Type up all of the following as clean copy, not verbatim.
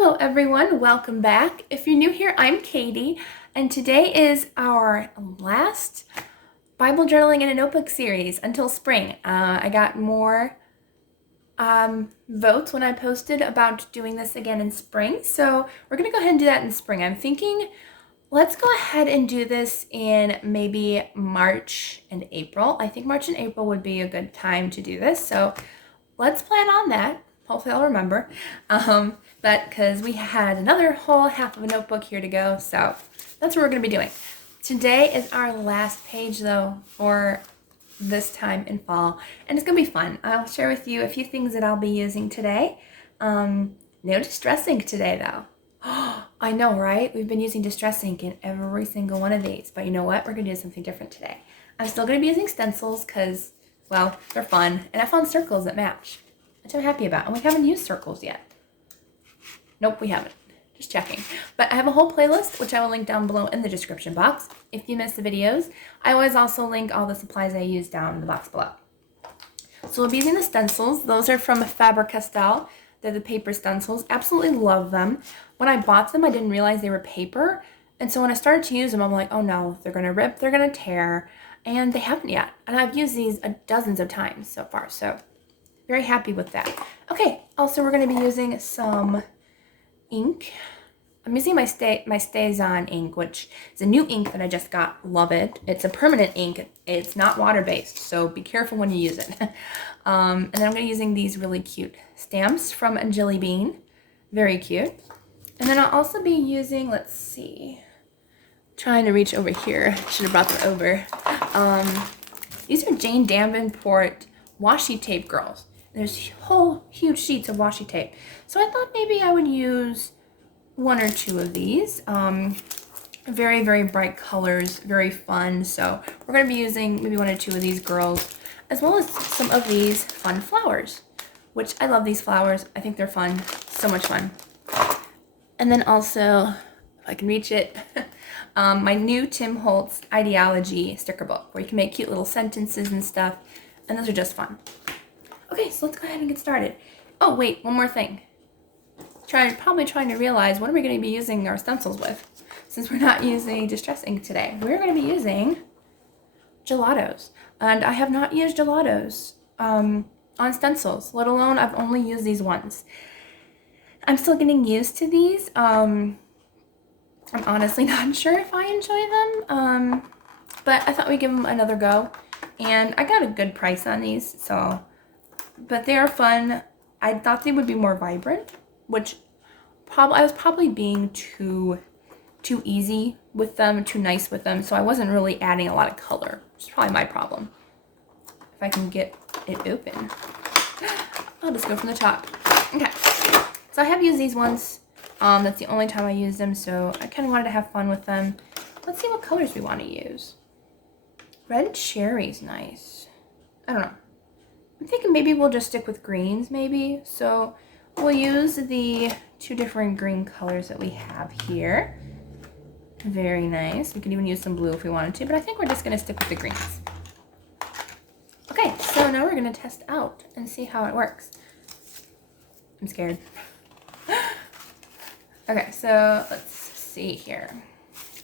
Hello everyone, welcome back. If you're new here, I'm Katie, and today is our last Bible journaling in a notebook series until spring. I got more votes when I posted about doing this again in spring, so we're gonna go ahead and do that in spring. I'm thinking let's go ahead and do this in maybe March and April. I think March and April would be a good time to do this, so let's plan on that. Hopefully I'll remember. But because we had another whole half of a notebook here to go, so that's what we're going to be doing. Today is our last page though for this time in fall, and it's going to be fun. I'll share with you a few things that I'll be using today. No Distress ink today though. I know, right? We've been using Distress ink in every single one of these, but you know what? We're going to do something different today. I'm still going to be using stencils because, well, they're fun, and I found circles that match, which I'm happy about. And we haven't used circles yet. Nope, we haven't. Just checking. But I have a whole playlist, which I will link down below in the description box. If you missed the videos, I always also link all the supplies I use down in the box below. So we'll be using the stencils. Those are from Faber Castell. They're the paper stencils. Absolutely love them. When I bought them, I didn't realize they were paper. And so when I started to use them, I'm like, oh no, they're going to rip, they're going to tear. And they haven't yet. And I've used these dozens of times so far. So very happy with that. Okay, also we're going to be using some ink. I'm using my StazOn ink, which is a new ink that I just got. Love it. It's a permanent ink. It's not water-based, so be careful when you use it. And then I'm going to be using these really cute stamps from Jelly Bean. Very cute. And then I'll also be using, let's see, trying to reach over here. Should have brought them over. These are Jane Davenport Washi Tape girls. There's whole huge sheets of washi tape. So I thought maybe I would use one or two of these. Very, very bright colors, very fun. So we're going to be using maybe one or two of these girls, as well as some of these fun flowers, which I love these flowers. I think they're fun. So much fun. And then also, if I can reach it, my new Holtz Idea-ology sticker book, where you can make cute little sentences and stuff. And those are just fun. Okay, so let's go ahead and get started. Oh, wait, one more thing. Probably trying to realize what are we going to be using our stencils with, since we're not using Distress ink today. We're going to be using gelatos. And I have not used gelatos on stencils, let alone I've only used these once. I'm still getting used to these. I'm honestly not sure if I enjoy them, but I thought we'd give them another go. And I got a good price on these, so... But they are fun. I thought they would be more vibrant, which I was probably being too easy with them, too nice with them, so I wasn't really adding a lot of color, which is probably my problem. If I can get it open. I'll just go from the top. Okay, so I have used these once. That's the only time I used them, so I kind of wanted to have fun with them. Let's see what colors we want to use. Red cherry's nice. I don't know. I'm thinking maybe we'll just stick with greens, maybe. So we'll use the two different green colors that we have here. Very nice. We could even use some blue if we wanted to, but I think we're just going to stick with the greens. Okay, so now we're going to test out and see how it works. I'm scared. Okay, so let's see here.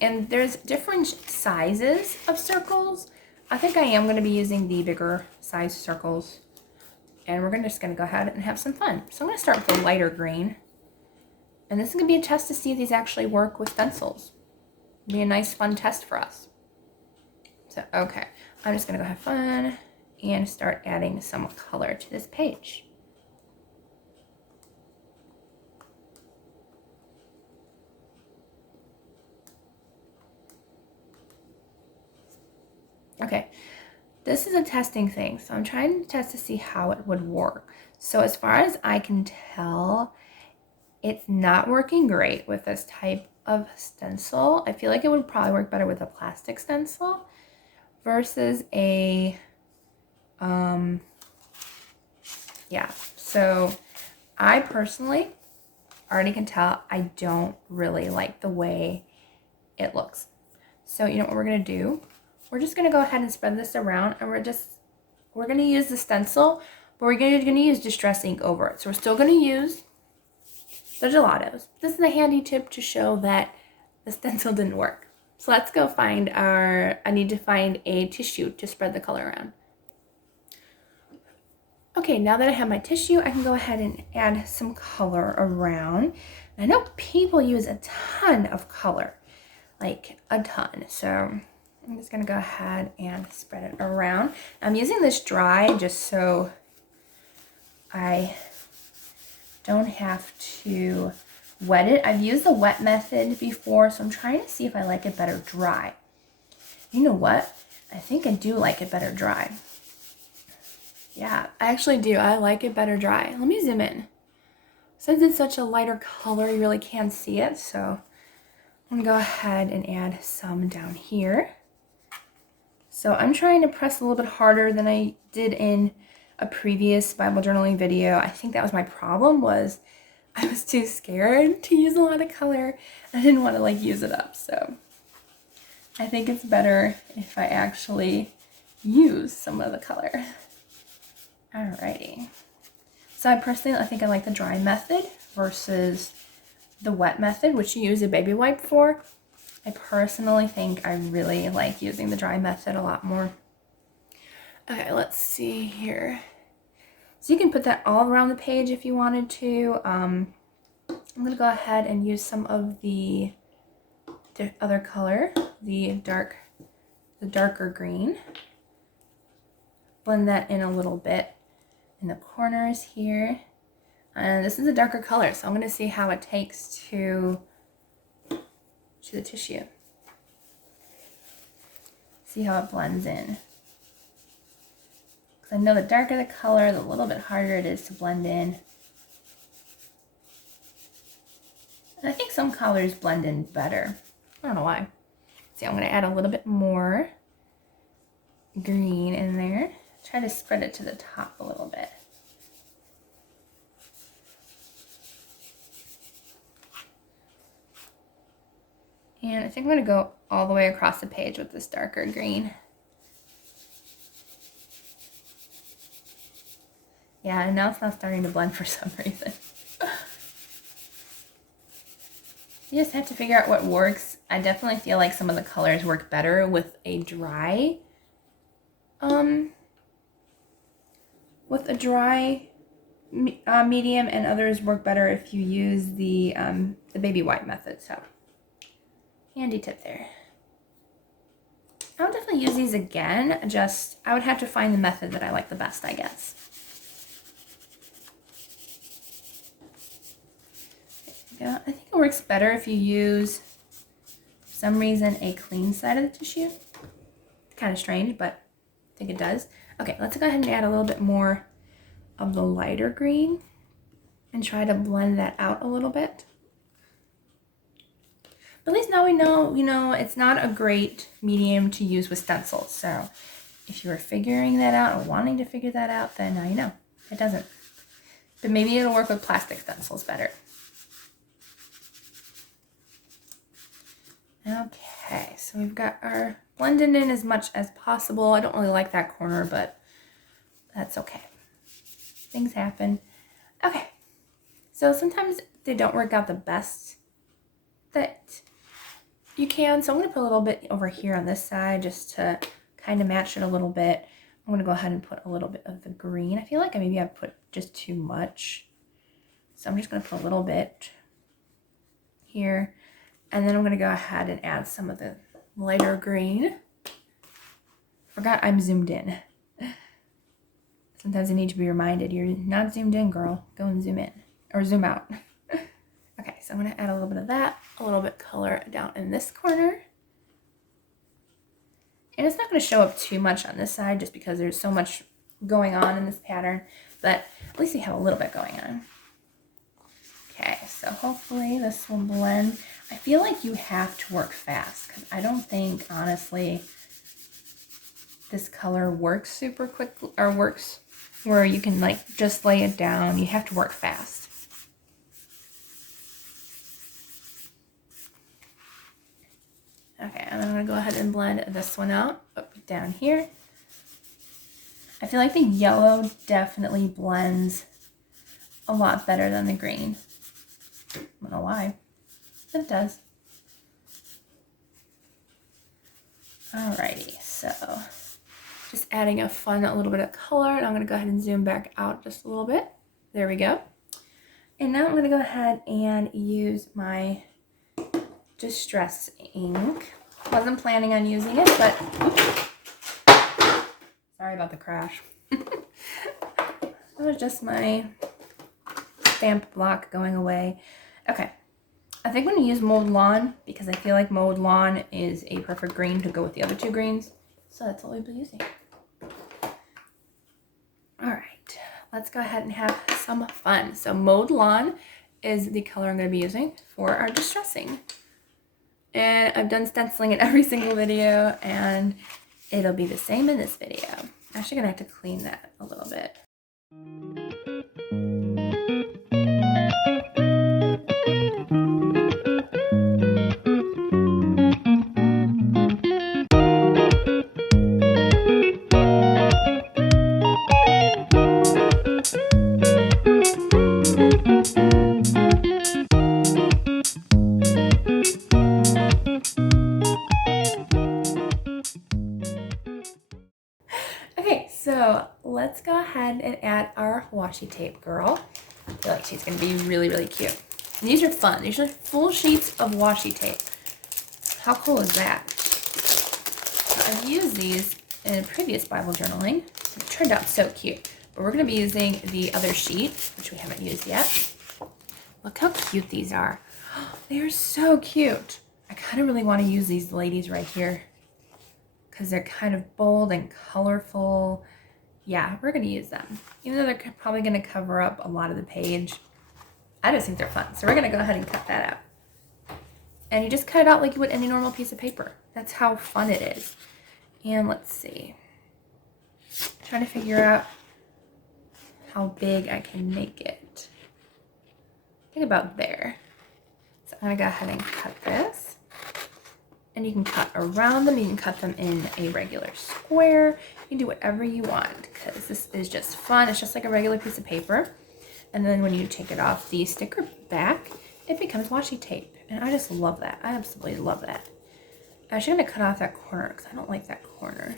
And there's different sizes of circles. I think I am going to be using the bigger size circles. And we're just going to go ahead and have some fun. So I'm going to start with the lighter green. And this is going to be a test to see if these actually work with stencils. It'll be a nice fun test for us. So, okay. I'm just going to go have fun and start adding some color to this page. Okay. This is a testing thing, so I'm trying to test to see how it would work. So as far as I can tell, it's not working great with this type of stencil. I feel like it would probably work better with a plastic stencil versus a, yeah. So I personally already can tell I don't really like the way it looks. So you know what we're gonna do? We're just going to go ahead and spread this around, and we're going to use the stencil, but we're going to use Distress ink over it. So we're still going to use So gelatos. This is a handy tip to show that the stencil didn't work. So let's go find I need to find a tissue to spread the color around. Okay, now that I have my tissue, I can go ahead and add some color around. I know people use a ton of color, like a ton. So I'm just gonna go ahead and spread it around. I'm using this dry just so I don't have to wet it. I've used the wet method before, so I'm trying to see if I like it better dry. You know what? I think I do like it better dry. Yeah, I actually do. I like it better dry. Let me zoom in. Since it's such a lighter color, you really can't see it, so I'm gonna go ahead and add some down here. So I'm trying to press a little bit harder than I did in a previous Bible journaling video. I think that was my problem, was I was too scared to use a lot of color. I didn't want to like use it up, so I think it's better if I actually use some of the color. Alrighty. So I think I like the dry method versus the wet method, which you use a baby wipe for. I personally think I really like using the dry method a lot more. Okay, let's see here. So you can put that all around the page if you wanted to. I'm gonna go ahead and use some of the other color, the darker green. Blend that in a little bit in the corners here. And this is a darker color, so I'm gonna see how it takes to the tissue. See how it blends in. Because I know the darker the color, the little bit harder it is to blend in. And I think some colors blend in better. I don't know why. See, I'm gonna add a little bit more green in there. Try to spread it to the top a little bit. And I think I'm going to go all the way across the page with this darker green. Yeah, and now it's not starting to blend for some reason. You just have to figure out what works. I definitely feel like some of the colors work better with a dry medium, and others work better if you use the baby wipe method. So handy tip there. I would definitely use these again, just I would have to find the method that I like the best, I guess. There we go. I think it works better if you use, for some reason, a clean side of the tissue. It's kind of strange, but I think it does. Okay, let's go ahead and add a little bit more of the lighter green and try to blend that out a little bit. But at least now we know, it's not a great medium to use with stencils. So if you were figuring that out or wanting to figure that out, then now you know. It doesn't. But maybe it'll work with plastic stencils better. Okay, so we've got our blended in as much as possible. I don't really like that corner, but that's okay. Things happen. Okay, so sometimes they don't work out the best that you can. So I'm going to put a little bit over here on this side just to kind of match it a little bit. I'm going to go ahead and put a little bit of the green. I feel like maybe I've put just too much. So I'm just going to put a little bit here. And then I'm going to go ahead and add some of the lighter green. Forgot I'm zoomed in. Sometimes I need to be reminded, you're not zoomed in, girl. Go and zoom in. Or zoom out. Okay, so I'm going to add a little bit of that, a little bit color down in this corner. And it's not going to show up too much on this side just because there's so much going on in this pattern, but at least we have a little bit going on. Okay, so hopefully this will blend. I feel like you have to work fast because I don't think, honestly, this color works super quick or works where you can like just lay it down. You have to work fast. Okay, and I'm going to go ahead and blend this one out down here. I feel like the yellow definitely blends a lot better than the green. I don't know why, but it does. Alrighty, so just adding a little bit of color, and I'm going to go ahead and zoom back out just a little bit. There we go. And now I'm going to go ahead and use my Distress ink. Wasn't planning on using it, but oops, sorry about the crash. That was just my stamp block going away. Okay, I think I'm going to use Mowed Lawn because I feel like Mowed Lawn is a perfect green to go with the other two greens. So that's what we'll be using. All right, let's go ahead and have some fun. So Mowed Lawn is the color I'm going to be using for our distressing. And I've done stenciling in every single video, and it'll be the same in this video. I'm actually going to have to clean that a little bit. Okay, so let's go ahead and add our washi tape girl. I feel like she's going to be really, really cute. And these are fun. These are full sheets of washi tape. How cool is that? So I've used these in previous Bible journaling. It turned out so cute. But we're going to be using the other sheet, which we haven't used yet. Look how cute these are. They are so cute. I kind of really want to use these ladies right here because they're kind of bold and colorful. Yeah, we're going to use them. Even though they're probably going to cover up a lot of the page, I just think they're fun. So we're going to go ahead and cut that out. And you just cut it out like you would any normal piece of paper. That's how fun it is. And let's see. I'm trying to figure out how big I can make it. I think about there. So I'm going to go ahead and cut this. And you can cut around them. You can cut them in a regular square. You can do whatever you want because this is just fun. It's just like a regular piece of paper. And then when you take it off the sticker back, it becomes washi tape. And I just love that. I absolutely love that. I'm actually going to cut off that corner because I don't like that corner.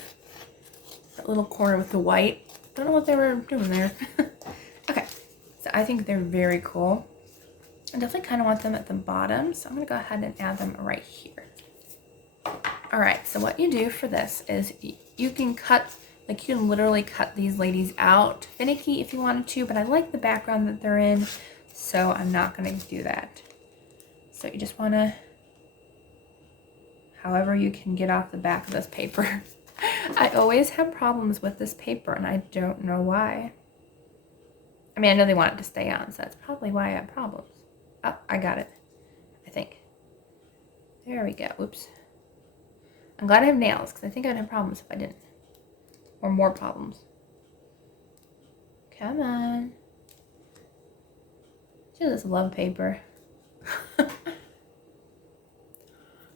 That little corner with the white. I don't know what they were doing there. Okay, so I think they're very cool. I definitely kind of want them at the bottom. So I'm going to go ahead and add them right here. All right, so what you do for this is you can cut, like you can literally cut these ladies out finicky if you wanted to, but I like the background that they're in, so I'm not going to do that. So you just want to, however you can get off the back of this paper. I always have problems with this paper, and I don't know why. I mean, I know they want it to stay on, so that's probably why I have problems. Oh, I got it, I think. There we go. Oops. I'm glad I have nails because I think I'd have problems if I didn't. Or more problems. Come on. She just love paper. I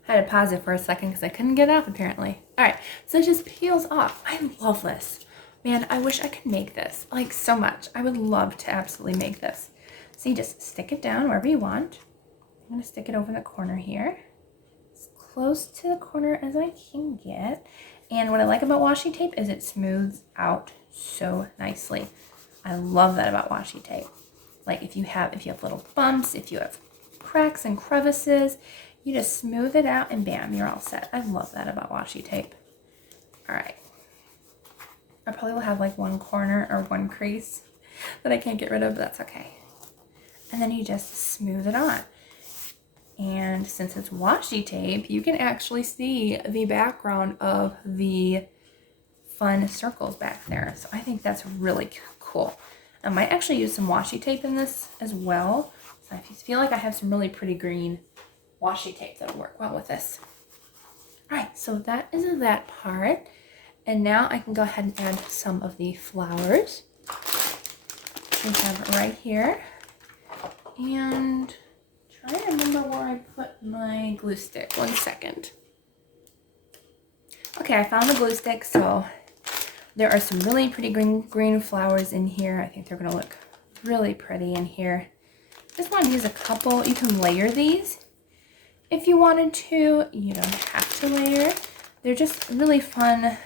had to pause it for a second because I couldn't get it off apparently. Alright, so it just peels off. I love this. Man, I wish I could make this. Like so much. I would love to absolutely make this. So you just stick it down wherever you want. I'm going to stick it over the corner here. Close to the corner as I can get. And what I like about washi tape is it smooths out so nicely. I love that about washi tape. Like if you have little bumps, if you have cracks and crevices, you just smooth it out and bam, you're all set. I love that about washi tape. All right. I probably will have like one corner or one crease that I can't get rid of, but that's okay. And then you just smooth it on. And since it's washi tape, you can actually see the background of the fun circles back there. So I think that's really cool. I might actually use some washi tape in this as well. So if you feel like I have some really pretty green washi tape that'll work well with this. All right, so that is that part. And now I can go ahead and add some of the flowers. We have it right here. And trying to remember where I put my glue stick. 1 second. Okay, I found the glue stick. So there are some really pretty green flowers in here. I think they're going to look really pretty in here. Just want to use a couple. You can layer these if you wanted to. You don't have to layer. They're just really fun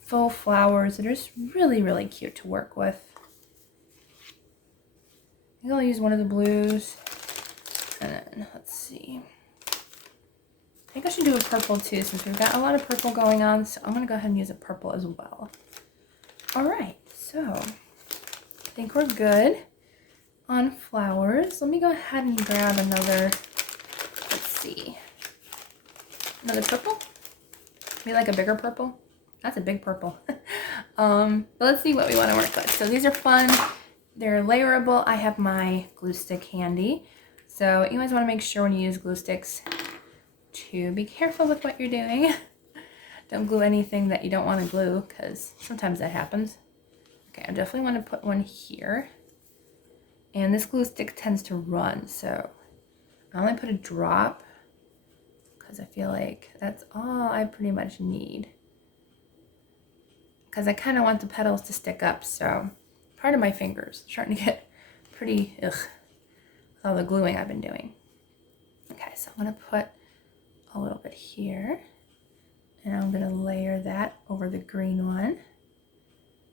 faux flowers. They're just really, really cute to work with. I think I'll use one of the blues. And then, let's see. I think I should do a purple too, since we've got a lot of purple going on. So I'm going to go ahead and use a purple as well. All right, so I think we're good on flowers. Let me go ahead and grab another, let's see, another purple. Maybe like a bigger purple. That's a big purple. But let's see what we want to work with. So these are fun. They're layerable. I have my glue stick handy. So you always want to make sure when you use glue sticks to be careful with what you're doing. Don't glue anything that you don't want to glue, because sometimes that happens. Okay, I definitely want to put one here. And this glue stick tends to run, so I only put a drop because I feel like that's all I pretty much need. Because I kind of want the petals to stick up, so part of my fingers are starting to get pretty ugh with all the gluing I've been doing. Okay, so I'm going to put a little bit here, and I'm going to layer that over the green one.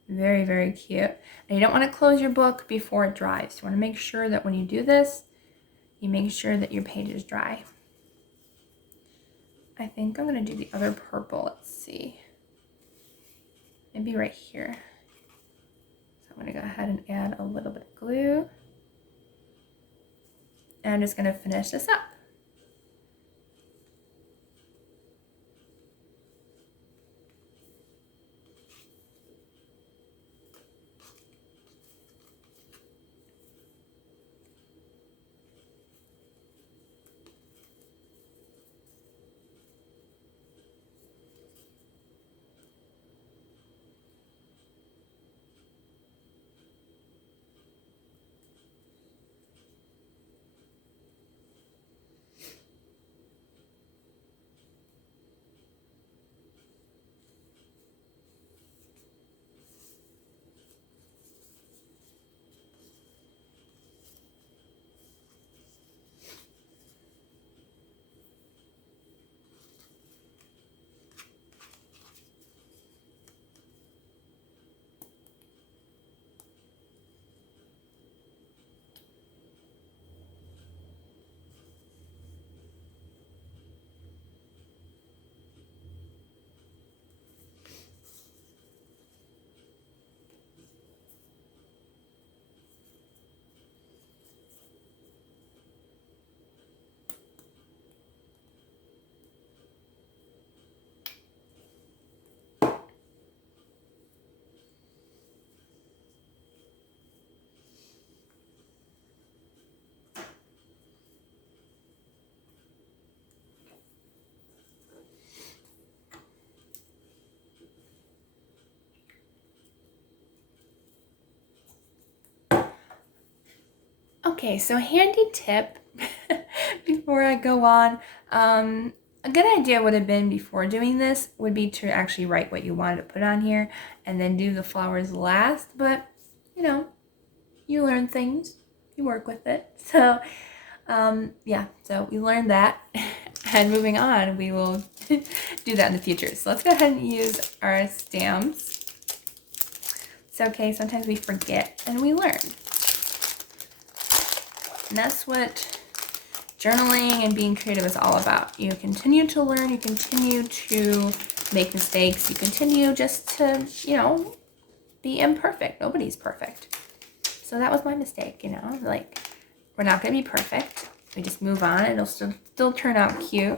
Very, very cute. And you don't want to close your book before it dries. You want to make sure that when you do this, you make sure that your page is dry. I think I'm going to do the other purple. Let's see. Maybe right here. So I'm going to go ahead and add a little bit of glue. And I'm just going to finish this up. Okay, so handy tip before I go on. A good idea would have been before doing this would be to actually write what you wanted to put on here and then do the flowers last. But, you know, you learn things, you work with it. So, yeah, so we learned that. And moving on, we will do that in the future. So let's go ahead and use our stamps. It's okay, sometimes we forget and we learn. And that's what journaling and being creative is all about. You continue to learn, you continue to make mistakes, you continue just to, you know, be imperfect. Nobody's perfect. So that was my mistake, you know, like we're not going to be perfect. We just move on. It'll still turn out cute.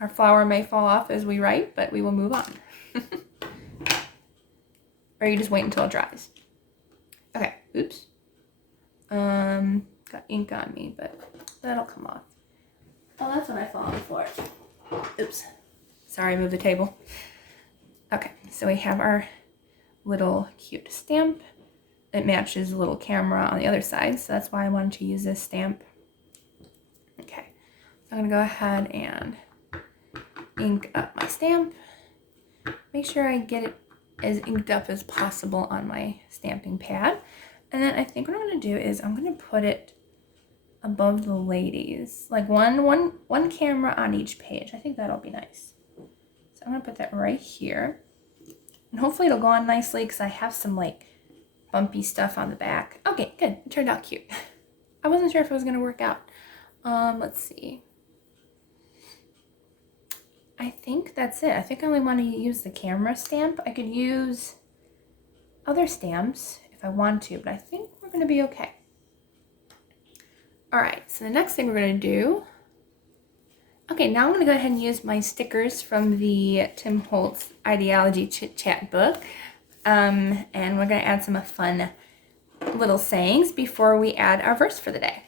Our flower may fall off as we write, but we will move on. Or you just wait until it dries. Okay, oops. Got ink on me, but that'll come off. Oh, that's when I fall on the floor. Oops. Sorry, I moved the table. Okay, so we have our little cute stamp. It matches the little camera on the other side, so that's why I wanted to use this stamp. Okay, so I'm going to go ahead and ink up my stamp. Make sure I get it as inked up as possible on my stamping pad. And then I think what I'm going to do is I'm going to put it above the ladies. Like one camera on each page. I think that'll be nice. So I'm gonna put that right here. And hopefully it'll go on nicely because I have some like bumpy stuff on the back. Okay, good. It turned out cute. I wasn't sure if it was gonna work out. Let's see. I think that's it. I think I only want to use the camera stamp. I could use other stamps if I want to, but I think we're gonna be okay. All right, so the next thing we're gonna do, okay, now I'm gonna go ahead and use my stickers from the Holtz Idea-ology Chit Chat book. And we're gonna add some fun little sayings before we add our verse for the day.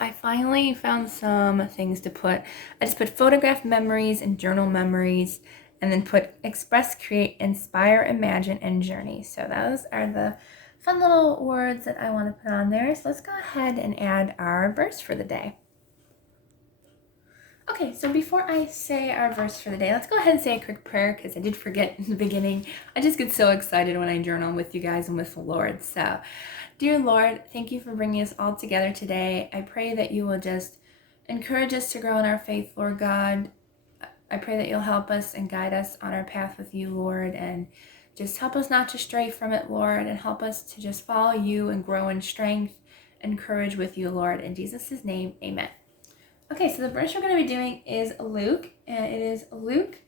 I finally found some things to put. I just put photograph memories and journal memories, and then put express, create, inspire, imagine, and journey. So those are the fun little words that I want to put on there. So let's go ahead and add our verse for the day. Okay, so before I say our verse for the day, let's go ahead and say a quick prayer because I did forget in the beginning. I just get so excited when I journal with you guys and with the Lord. So, dear Lord, thank you for bringing us all together today. I pray that you will just encourage us to grow in our faith, Lord God. I pray that you'll help us and guide us on our path with you, Lord, and just help us not to stray from it, Lord, and help us to just follow you and grow in strength and courage with you, Lord. In Jesus' name, amen. Okay, so the verse we're going to be doing is Luke, and it is Luke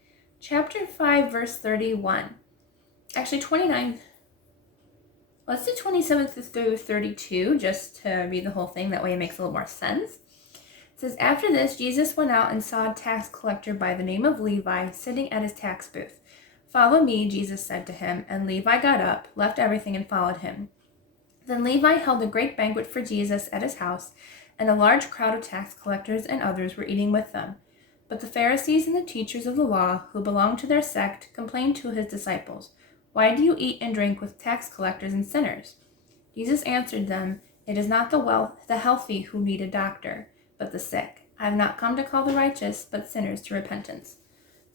chapter 5, verse 31. Actually, 29. Let's do 27 through 32, just to read the whole thing. That way it makes a little more sense. It says, after this, Jesus went out and saw a tax collector by the name of Levi sitting at his tax booth. Follow me, Jesus said to him, and Levi got up, left everything, and followed him. Then Levi held a great banquet for Jesus at his house, and a large crowd of tax collectors and others were eating with them. But the Pharisees and the teachers of the law, who belonged to their sect, complained to his disciples, why do you eat and drink with tax collectors and sinners? Jesus answered them, it is not the healthy who need a doctor, but the sick. I have not come to call the righteous, but sinners to repentance.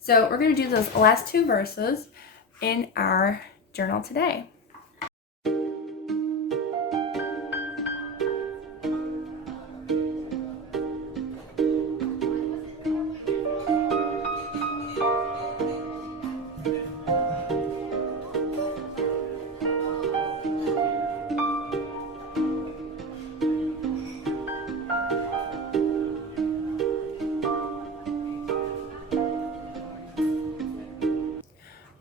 So we're going to do those last two verses in our journal today.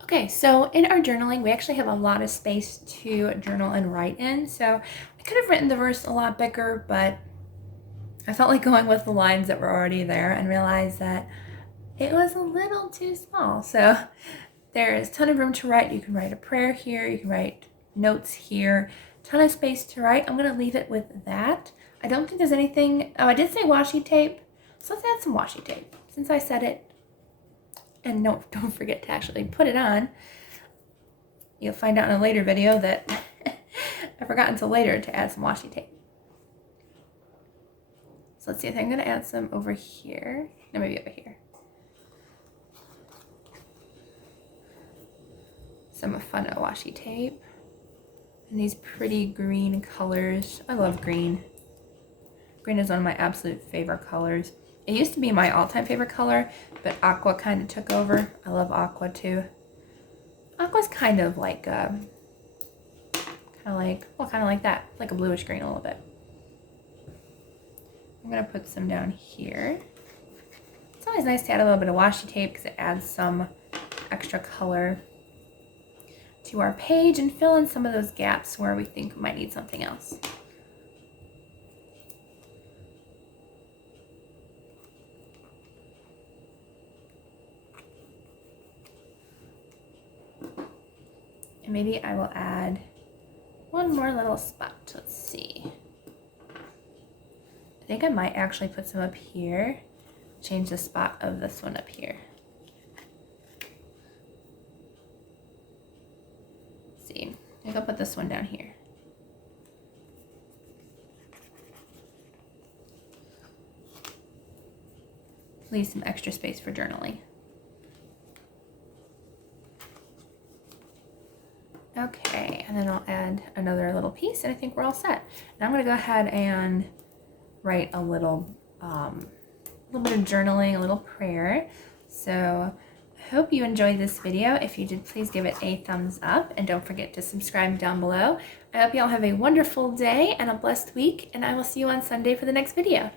Okay, so in our journaling, we actually have a lot of space to journal and write in. So I could have written the verse a lot bigger, but I felt like going with the lines that were already there and realized that it was a little too small. So there is a ton of room to write. You can write a prayer here. You can write notes here. Ton of space to write. I'm going to leave it with that. I don't think there's anything. Oh, I did say washi tape. So let's add some washi tape since I said it. And no, don't forget to actually put it on. You'll find out in a later video that I forgot until later to add some washi tape. So let's see, I think I'm going to add some over here. No, maybe over here. Some fun washi tape. And these pretty green colors. I love green. Green is one of my absolute favorite colors. It used to be my all-time favorite color, but aqua kind of took over. I love aqua too. Aqua's kind of like that, like a bluish green a little bit. I'm gonna put some down here. It's always nice to add a little bit of washi tape because it adds some extra color to our page and fill in some of those gaps where we think we might need something else. And maybe I will add one more little spot. Let's see. I think I might actually put some up here. Change the spot of this one up here. put this one down here. Leave some extra space for journaling. Okay, and then I'll add another little piece, and I think we're all set. Now I'm going to go ahead and write a little bit of journaling, a little prayer. So I hope you enjoyed this video. If you did, please give it a thumbs up, and don't forget to subscribe down below. I hope you all have a wonderful day and a blessed week, and I will see you on Sunday for the next video.